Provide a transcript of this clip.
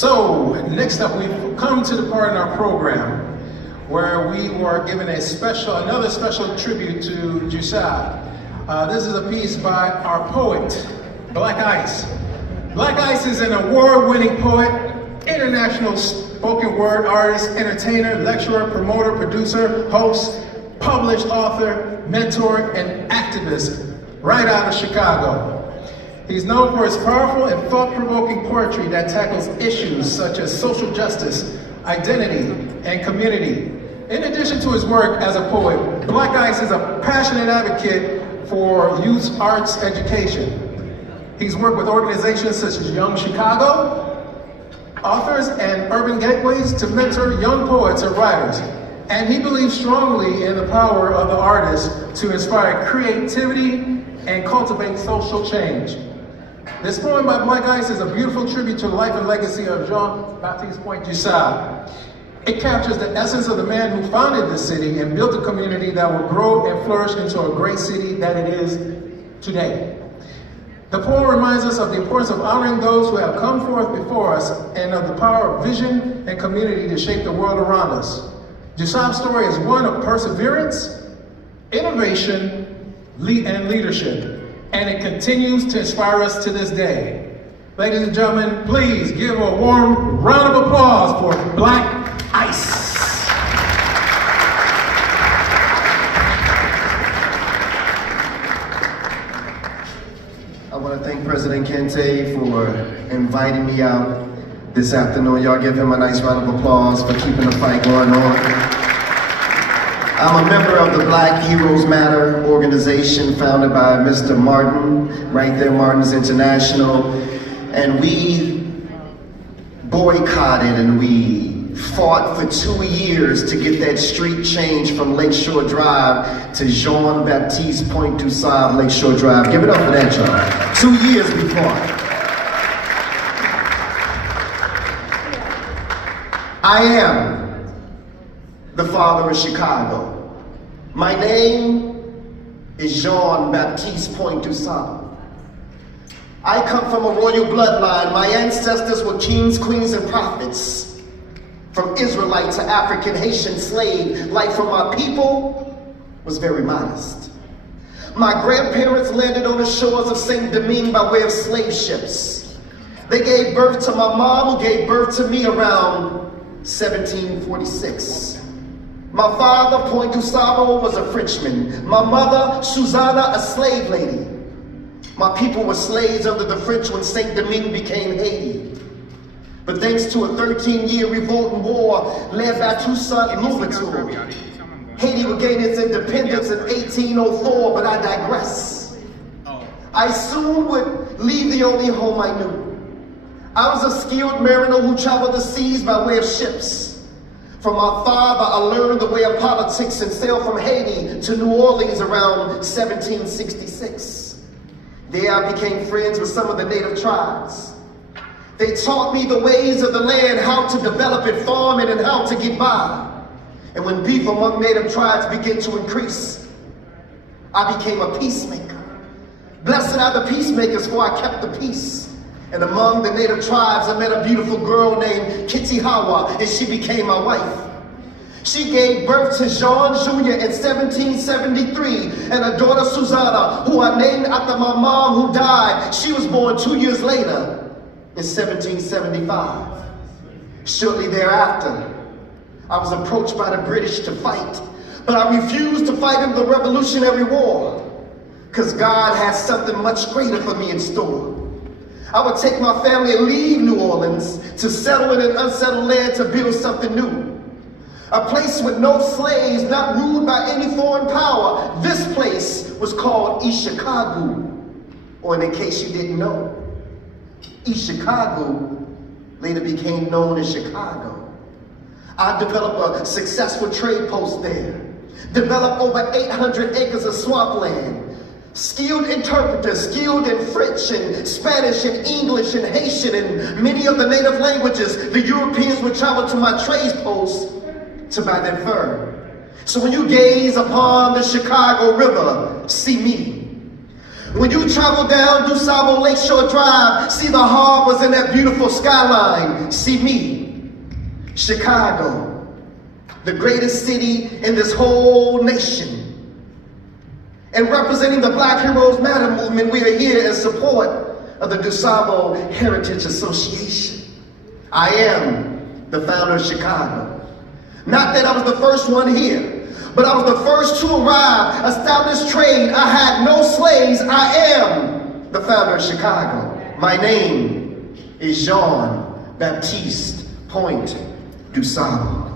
So, next up, we've come to the part in our program where we were given another special tribute to Dusable. This is a piece by our poet, Blaq Ice. Blaq Ice is an award-winning poet, international spoken word artist, entertainer, lecturer, promoter, producer, host, published author, mentor, and activist right out of Chicago. He's known for his powerful and thought-provoking poetry that tackles issues such as social justice, identity, and community. In addition to his work as a poet, Blaq Ice is a passionate advocate for youth arts education. He's worked with organizations such as Young Chicago, authors, and urban gateways to mentor young poets and writers. And he believes strongly in the power of the artist to inspire creativity and cultivate social change. This poem by Blaq Ice is a beautiful tribute to the life and legacy of Jean-Baptiste Dusable. It captures the essence of the man who founded this city and built a community that will grow and flourish into a great city that it is today. The poem reminds us of the importance of honoring those who have come forth before us and of the power of vision and community to shape the world around us. Dusable's story is one of perseverance, innovation, and leadership. And it continues to inspire us to this day. Ladies and gentlemen, please give a warm round of applause for Blaq Ice. I want to thank President Kente for inviting me out this afternoon. Y'all give him a nice round of applause for keeping the fight going on. I'm a member of the Black Heroes Matter organization founded by Mr. Martin, right there, Martin's International. And we boycotted and we fought for 2 years to get that street changed from Lakeshore Drive to Jean-Baptiste Dusable Lakeshore Drive. Give it up for that, y'all. 2 years we fought. I am the father of Chicago. My name is Jean-Baptiste Dusable. I come from a royal bloodline. My ancestors were kings, queens, and prophets. From Israelite to African, Haitian, slave, life from my people was very modest. My grandparents landed on the shores of Saint Domingue by way of slave ships. They gave birth to my mom, who gave birth to me around 1746. My father, Dusable, was a Frenchman. My mother, Susanna, a slave lady. My people were slaves under the French when Saint Domingue became Haiti. But thanks to a 13-year revolt and war led by Toussaint Louverture, Haiti would gain its independence in 1804, but I digress. I soon would leave the only home I knew. I was a skilled mariner who traveled the seas by way of ships. From my father, I learned the way of politics and sailed from Haiti to New Orleans around 1766. There I became friends with some of the native tribes. They taught me the ways of the land, how to develop it, farm it, and how to get by. And when beef among native tribes began to increase, I became a peacemaker. Blessed are the peacemakers, for I kept the peace. And among the native tribes, I met a beautiful girl named Kitty Hawa, and she became my wife. She gave birth to Jean Jr. in 1773, and a daughter, Susanna, who I named after my mom who died. She was born 2 years later in 1775. Shortly thereafter, I was approached by the British to fight, but I refused to fight in the Revolutionary War, because God had something much greater for me in store. I would take my family and leave New Orleans to settle in an unsettled land to build something new. A place with no slaves, not ruled by any foreign power. This place was called East Chicago, or in case you didn't know, East Chicago later became known as Chicago. I developed a successful trade post there, developed over 800 acres of swampland, skilled interpreters, skilled in French and Spanish and English and Haitian and many of the native languages. The Europeans would travel to my trade post to buy their fur. So when you gaze upon the Chicago River, see me. When you travel down Dusable Lakeshore Drive, see the harbors and that beautiful skyline. See me, Chicago, the greatest city in this whole nation. And representing the Black Heroes Matter movement, we are here in support of the Dusable Heritage Association. I am the founder of Chicago. Not that I was the first one here, but I was the first to arrive, establish trade. I had no slaves. I am the founder of Chicago. My name is Jean-Baptiste Point Dusable.